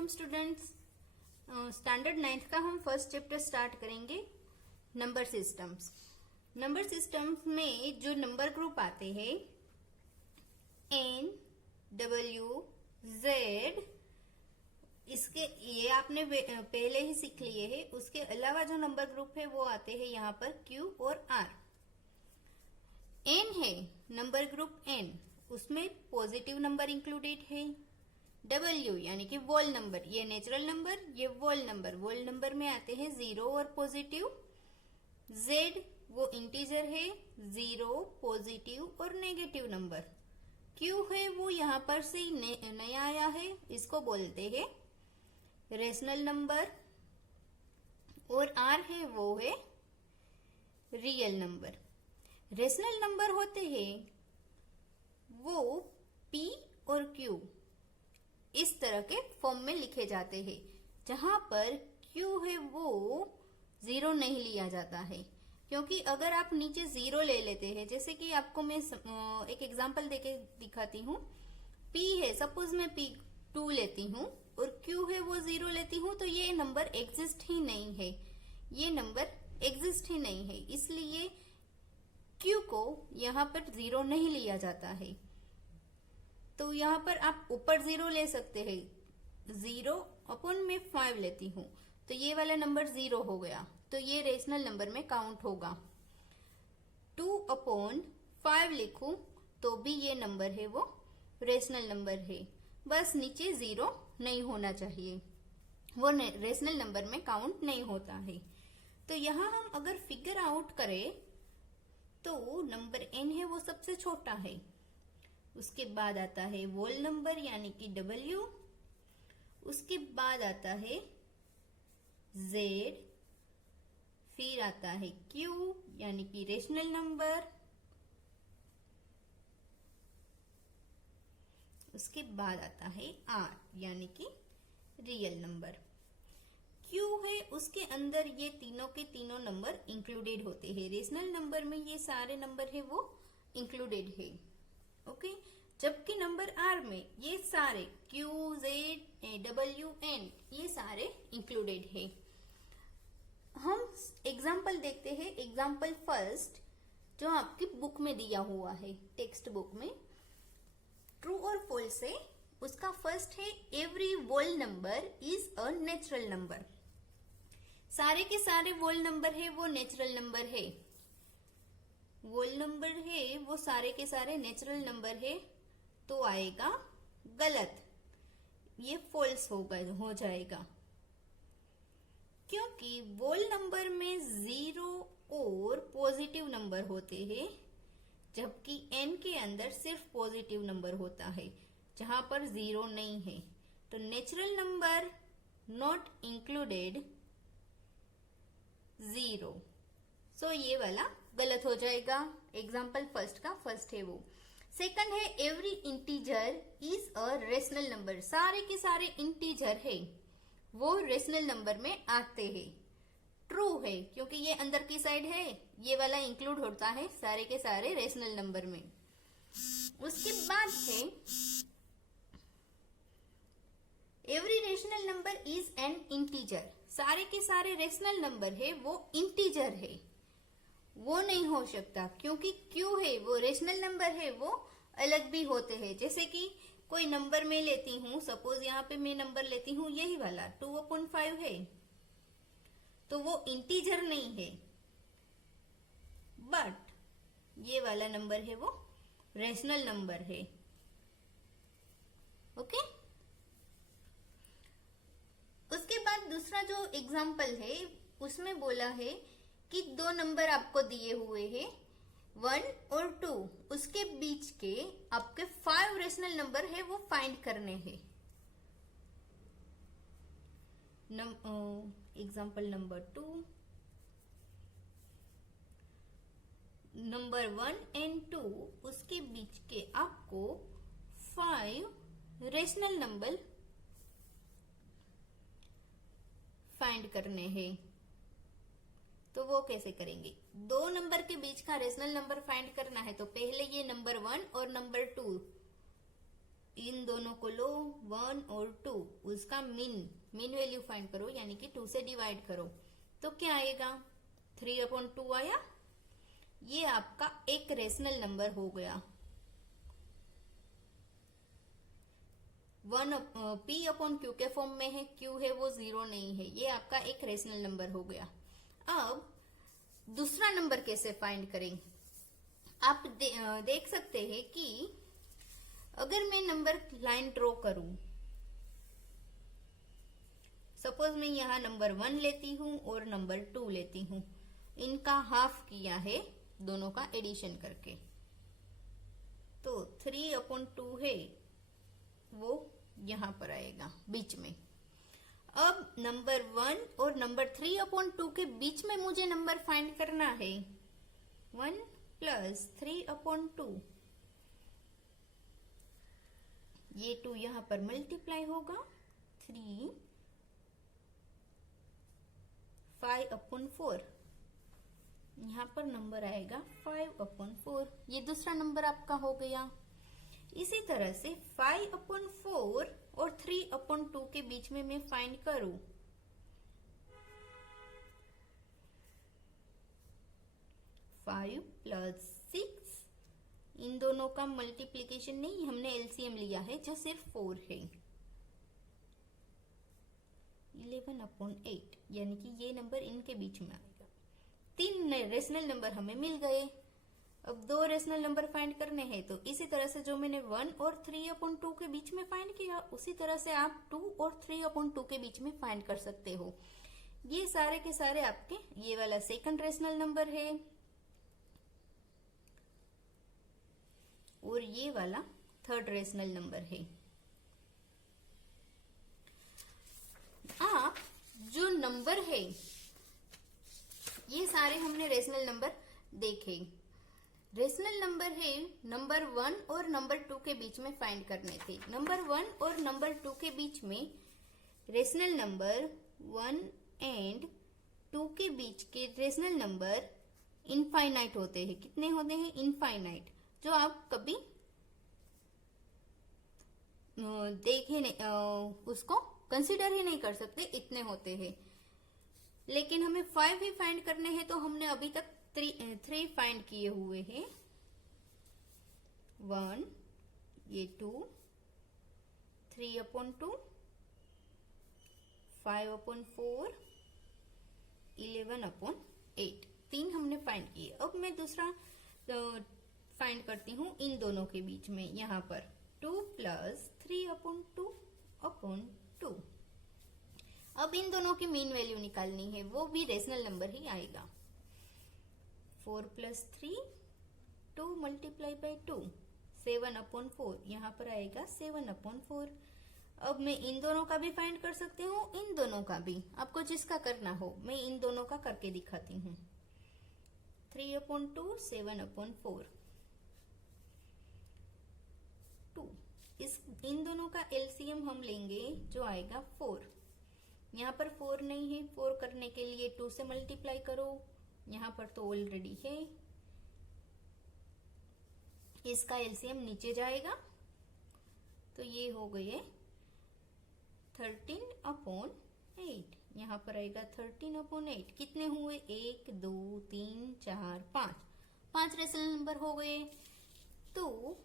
Welcome students. Standard 9th का हम first chapter start करेंगे, नंबर सिस्टम्स। नंबर सिस्टम्स में जो नंबर ग्रुप आते हैं एन, डब्ल्यू, जेड, इसके ये आपने पहले ही सीख लिए हैं। उसके अलावा जो नंबर ग्रुप है वो आते हैं यहाँ पर क्यू और आर। एन है नंबर ग्रुप एन, उसमें पॉजिटिव नंबर इंक्लूडेड है। डब्ल्यू यानी कि वोल नंबर, ये नेचुरल नंबर, ये वोल नंबर। वोल नंबर में आते हैं जीरो और पॉजिटिव। जेड वो इंटीजर है, जीरो, पॉजिटिव और नेगेटिव नंबर। क्यू है वो यहाँ पर से नया आया है, इसको बोलते हैं रेशनल नंबर। और आर है वो है रियल नंबर। रेशनल नंबर होते हैं वो पी और क्यू इस तरह के फॉर्म में लिखे जाते हैं, जहां पर क्यू है वो जीरो नहीं लिया जाता है। क्योंकि अगर आप नीचे जीरो ले लेते हैं, जैसे कि आपको मैं एक एग्जांपल देके दिखाती हूँ। पी है, सपोज मैं पी 2 लेती हूँ और क्यू है वो जीरो लेती हूँ, तो ये नंबर एग्जिस्ट ही नहीं है, ये नंबर एग्जिस्ट ही नहीं है। इसलिए क्यू को यहाँ पर जीरो नहीं लिया जाता है। तो यहाँ पर आप ऊपर जीरो ले सकते हैं। जीरो अपॉन में 5 लेती हूँ तो ये वाला नंबर जीरो हो गया, तो ये रेशनल नंबर में काउंट होगा। 2 अपॉन 5 लिखूं तो भी ये नंबर है वो रेशनल नंबर है। बस नीचे जीरो नहीं होना चाहिए, वो रेशनल नंबर में काउंट नहीं होता है। तो यहाँ हम अगर फिगर आउट करें तो नंबर एन है वो सबसे छोटा है। उसके बाद आता है वोल नंबर यानी कि डब्ल्यू। उसके बाद आता है जेड, फिर आता है क्यू यानी कि रेशनल नंबर। उसके बाद आता है आर यानी कि रियल नंबर। क्यू है उसके अंदर ये तीनों के तीनों नंबर इंक्लूडेड होते हैं। रेशनल नंबर में ये सारे नंबर है वो इंक्लूडेड है, ओके। जबकि नंबर आर में ये सारे क्यू, जेड, डब्ल्यू, एन ये सारे इंक्लूडेड है। हम एग्जाम्पल देखते हैं। एग्जाम्पल फर्स्ट जो आपकी बुक में दिया हुआ है, टेक्स्ट बुक में, ट्रू और फॉल्स है। उसका फर्स्ट है every whole number is a natural number. सारे के सारे वोल नंबर है वो नेचुरल नंबर है। वोल नंबर है वो सारे के सारे नेचुरल नंबर है, तो आएगा गलत, ये फॉल्स हो जाएगा। क्योंकि वोल नंबर में जीरो और पॉजिटिव नंबर होते हैं, जबकि एन के अंदर सिर्फ पॉजिटिव नंबर होता है, जहां पर जीरो नहीं है। तो natural number not included zero, so ये वाला गलत हो जाएगा। एग्जाम्पल फर्स्ट का फर्स्ट है वो। सेकंड है every integer is a rational number. सारे के सारे इंटीजर है वो रेशनल नंबर में आते हैं। ट्रू है क्योंकि ये अंदर की साइड है, ये वाला इंक्लूड होता है सारे के सारे रेशनल नंबर में। उसके बाद है every rational number is an integer. सारे के सारे रेशनल नंबर है वो इंटीजर है, वो नहीं हो सकता। क्योंकि क्यू है वो रेशनल नंबर है, वो अलग भी होते हैं। जैसे कि कोई नंबर मैं लेती हूँ, सपोज यहाँ पे मैं नंबर लेती हूँ यही वाला 2/5 है, तो वो इंटीजर नहीं है, बट ये वाला नंबर है वो रेशनल नंबर है, ओके। उसके बाद दूसरा जो एग्जाम्पल है उसमें बोला है कि 2 नंबर आपको दिए हुए हैं 1 और 2, उसके बीच के आपके 5 रेशनल नंबर है वो फाइंड करने हैं। एग्जाम्पल नंबर 2, नंबर 1 एंड 2 उसके बीच के आपको 5 रेशनल नंबर फाइंड करने हैं। तो वो कैसे करेंगे? 2 नंबर के बीच का रेशनल नंबर फाइंड करना है तो पहले ये नंबर 1 और नंबर 2 इन दोनों को लो 1 और 2, उसका मीन वैल्यू फाइंड करो, यानी कि 2 से डिवाइड करो, तो क्या आएगा 3/2 आया। ये आपका एक रेशनल नंबर हो गया। P/Q के फॉर्म में है, Q है वो 0 नहीं है, ये आपका एक रेशनल नंबर हो गया। अब दूसरा नंबर कैसे फाइंड करें, आप देख सकते हैं कि अगर मैं नंबर लाइन ड्रॉ करूं, सपोज मैं यहाँ नंबर 1 लेती हूँ और नंबर 2 लेती हूँ, इनका हाफ किया है दोनों का एडिशन करके, तो 3/2 है वो यहाँ पर आएगा बीच में। अब नंबर 1 और नंबर 3/2 के बीच में मुझे नंबर फाइंड करना है, 1 + 3/2, ये 2 यहाँ पर मल्टीप्लाई होगा, 3 5/4, यहाँ पर नंबर आएगा 5/4, ये दूसरा नंबर आपका हो गया। इसी तरह से 5/4 और 3/2 के बीच में मैं फाइंड करूं, 5 + 6, इन दोनों का मल्टीप्लीकेशन नहीं, हमने एलसीएम लिया है जो सिर्फ 4 है, 11/8, यानी कि ये नंबर इनके बीच में आएगा। 3 रेशनल नंबर हमें मिल गए। अब 2 रेशनल नंबर फाइंड करने हैं, तो इसी तरह से जो मैंने 1 और 3/2 के बीच में फाइंड किया, उसी तरह से आप 2 और 3/2 के बीच में फाइंड कर सकते हो। ये सारे के सारे आपके, ये वाला सेकंड रेशनल नंबर है और ये वाला थर्ड रेशनल नंबर है। आप जो नंबर है, ये सारे हमने रेशनल नंबर देखे। रेशनल नंबर है नंबर 1 और नंबर 2 के बीच में फाइंड करने थे। नंबर 1 और नंबर 2 के बीच में रेशनल नंबर 1 एंड 2 के बीच के रेशनल नंबर इनफाइनाइट होते हैं। कितने होते हैं? इनफाइनाइट, जो आप कभी देखे नहीं, उसको कंसिडर ही नहीं कर सकते, इतने होते हैं। लेकिन हमें 5 ही फाइंड करने हैं, तो हमने अभी तक 3 फाइंड किए हुए हैं। 1, ये 2, 3/2, 5/4, 11/8, 3 हमने फाइंड किए। अब मैं दूसरा फाइंड करती हूँ इन दोनों के बीच में, यहाँ पर 2 + 3/2/2। अब इन दोनों की मीन वैल्यू निकालनी है, वो भी रेशनल नंबर ही आएगा। 4 + 3, 2 × 2, 7/4, यहाँ पर आएगा 7/4। अब मैं इन दोनों का भी फाइंड कर सकती हूँ, इन दोनों का भी, आपको जिसका करना हो। मैं इन दोनों का करके दिखाती हूँ। 3/2, 7/4, 2, इन दोनों का एलसीएम हम लेंगे, जो आएगा 4। यहाँ पर 4 नहीं है, 4 करने के लिए 2 से मल्टीप्लाई करो, यहाँ पर तो ऑलरेडी है। इसका एलसीएम नीचे जाएगा, तो ये हो गए 13/8, यहाँ पर आएगा 13/8। कितने हुए? 1, 2, 3, 4, 5 रेशनल नंबर हो गए। तो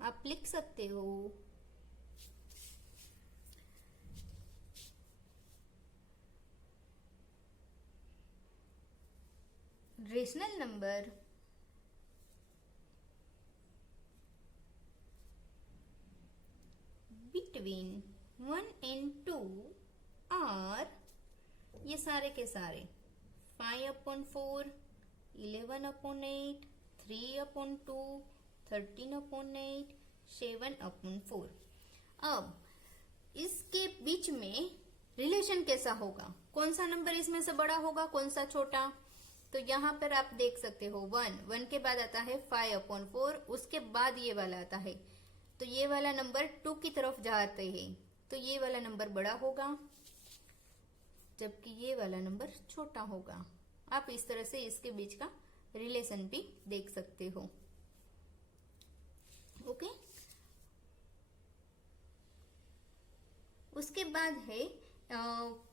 आप लिख सकते हो rational number between 1 and 2 are, ये सारे के सारे 5/4, 11/8, 3/2, 13/8, 7/4। अब इसके बीच में रिलेशन कैसा होगा? कौन सा नंबर इसमें से बड़ा होगा, कौन सा छोटा? तो यहाँ पर आप देख सकते हो 1 के बाद आता है 5/4, उसके बाद ये वाला आता है, तो ये वाला नंबर 2 की तरफ जाते हैं, तो ये वाला नंबर बड़ा होगा, जबकि ये वाला नंबर छोटा होगा। आप इस तरह से इसके बीच का रिलेशन भी देख सकते हो। ओके, उसके बाद है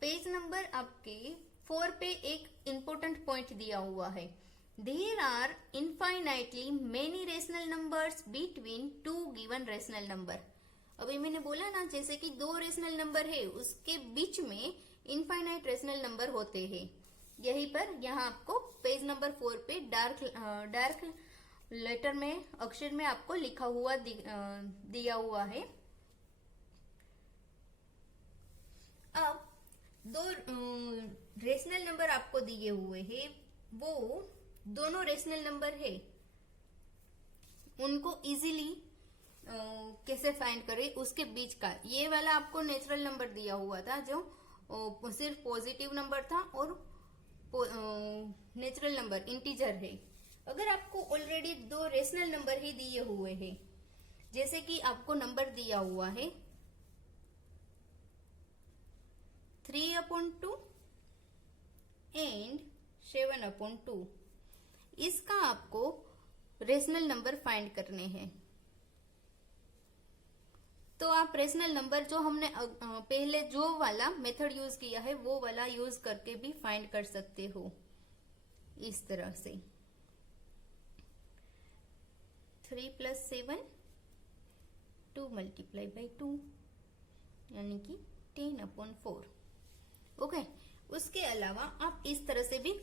पेज नंबर आपके 4 पे एक इम्पोर्टेंट पॉइंट दिया हुआ है, there are infinitely many rational numbers between two given rational number. अभी मैंने बोला ना, जैसे कि दो रेशनल नंबर है उसके बीच में इनफाइनाइट रेशनल नंबर होते हैं। यही पर यहाँ आपको पेज नंबर 4 पे डार्क लेटर में, अक्षर में आपको लिखा हुआ दिया हुआ है। अब दो रेशनल नंबर आपको दिए हुए हैं, वो दोनों रेशनल नंबर है, उनको इजीली कैसे फाइंड करें उसके बीच का। ये वाला आपको नेचुरल नंबर दिया हुआ था जो सिर्फ पॉजिटिव नंबर था और नेचुरल नंबर इंटीजर है। अगर आपको ऑलरेडी दो रेशनल नंबर ही दिए हुए हैं, जैसे कि आपको नंबर दिया हुआ है 3/2 एंड 7/2, इसका आपको रेशनल नंबर फाइंड करने हैं। तो आप रेशनल नंबर जो हमने पहले जो वाला मेथड यूज किया है वो वाला यूज करके भी फाइंड कर सकते हो, इस तरह से 3 + 7 2 × 2 यानी कि 10/4। ओके, उसके अलावा आप इस तरह से भी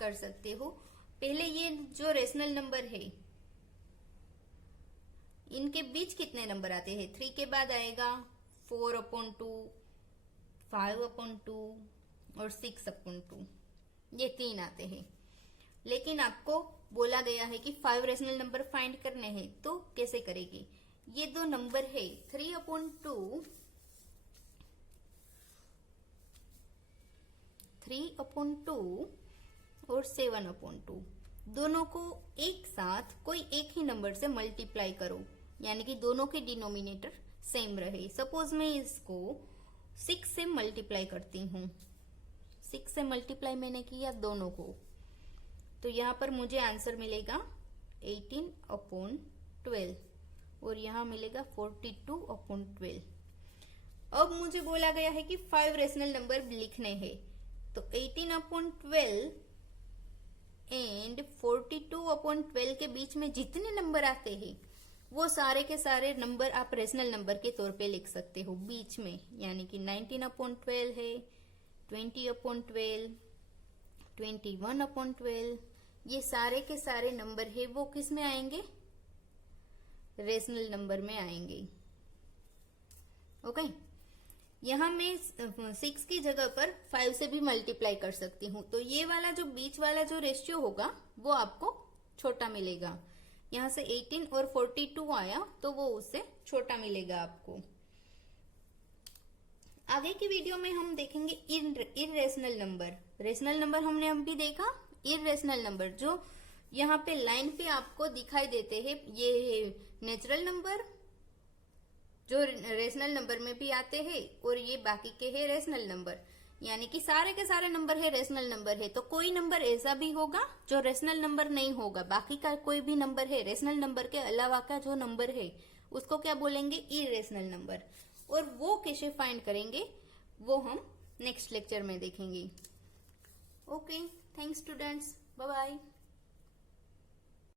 कर सकते हो। पहले ये जो रेशनल नंबर है इनके बीच कितने नंबर आते हैं, 3 के बाद आएगा 4/2, 5/2 और 6/2, ये 3 आते हैं। लेकिन आपको बोला गया है कि 5 रेशनल नंबर फाइंड करने हैं, तो कैसे करेंगे? ये दो नंबर है 3/2 और 7/2, दोनों को एक साथ कोई एक ही नंबर से मल्टीप्लाई करो, यानी कि दोनों के डिनोमिनेटर सेम रहे। सपोज मैं इसको 6 से मल्टीप्लाई करती हूँ, 6 से मल्टीप्लाई मैंने किया दोनों को, तो यहाँ पर मुझे आंसर मिलेगा 18/12 और यहाँ मिलेगा 42/12। अब मुझे बोला गया है कि 5 रेशनल नंबर लिखने हैं, तो 18/12 एंड 42/12 के बीच में जितने नंबर आते हैं वो सारे के सारे नंबर आप रेशनल नंबर के तौर पे लिख सकते हो बीच में, यानी कि 19/12 है, 20/12, 21/12, ये सारे के सारे नंबर है वो किस में आएंगे? रेशनल नंबर में आएंगे। ओके, यहाँ मैं 6 की जगह पर 5 से भी मल्टीप्लाई कर सकती हूँ, तो ये वाला जो बीच वाला जो रेशियो होगा वो आपको छोटा मिलेगा। यहाँ से 18 और 42 आया तो वो उससे छोटा मिलेगा आपको। आगे की वीडियो में हम देखेंगे इररेशनल नंबर। रेशनल नंबर हमने अभी देखा, इररेशनल नंबर जो यहाँ पे लाइन पे आपको दिखाई देते हैं, ये नेचुरल नंबर जो रेशनल नंबर में भी आते हैं और ये बाकी के है रेशनल नंबर, यानी कि सारे के सारे नंबर है रेशनल नंबर है। तो कोई नंबर ऐसा भी होगा जो रेशनल नंबर नहीं होगा, बाकी का कोई भी नंबर है रेशनल नंबर के अलावा का जो नंबर है उसको क्या बोलेंगे? Irrational number. और वो कैसे फाइंड करेंगे वो हम नेक्स्ट लेक्चर में देखेंगे। Okay, thanks students, bye bye.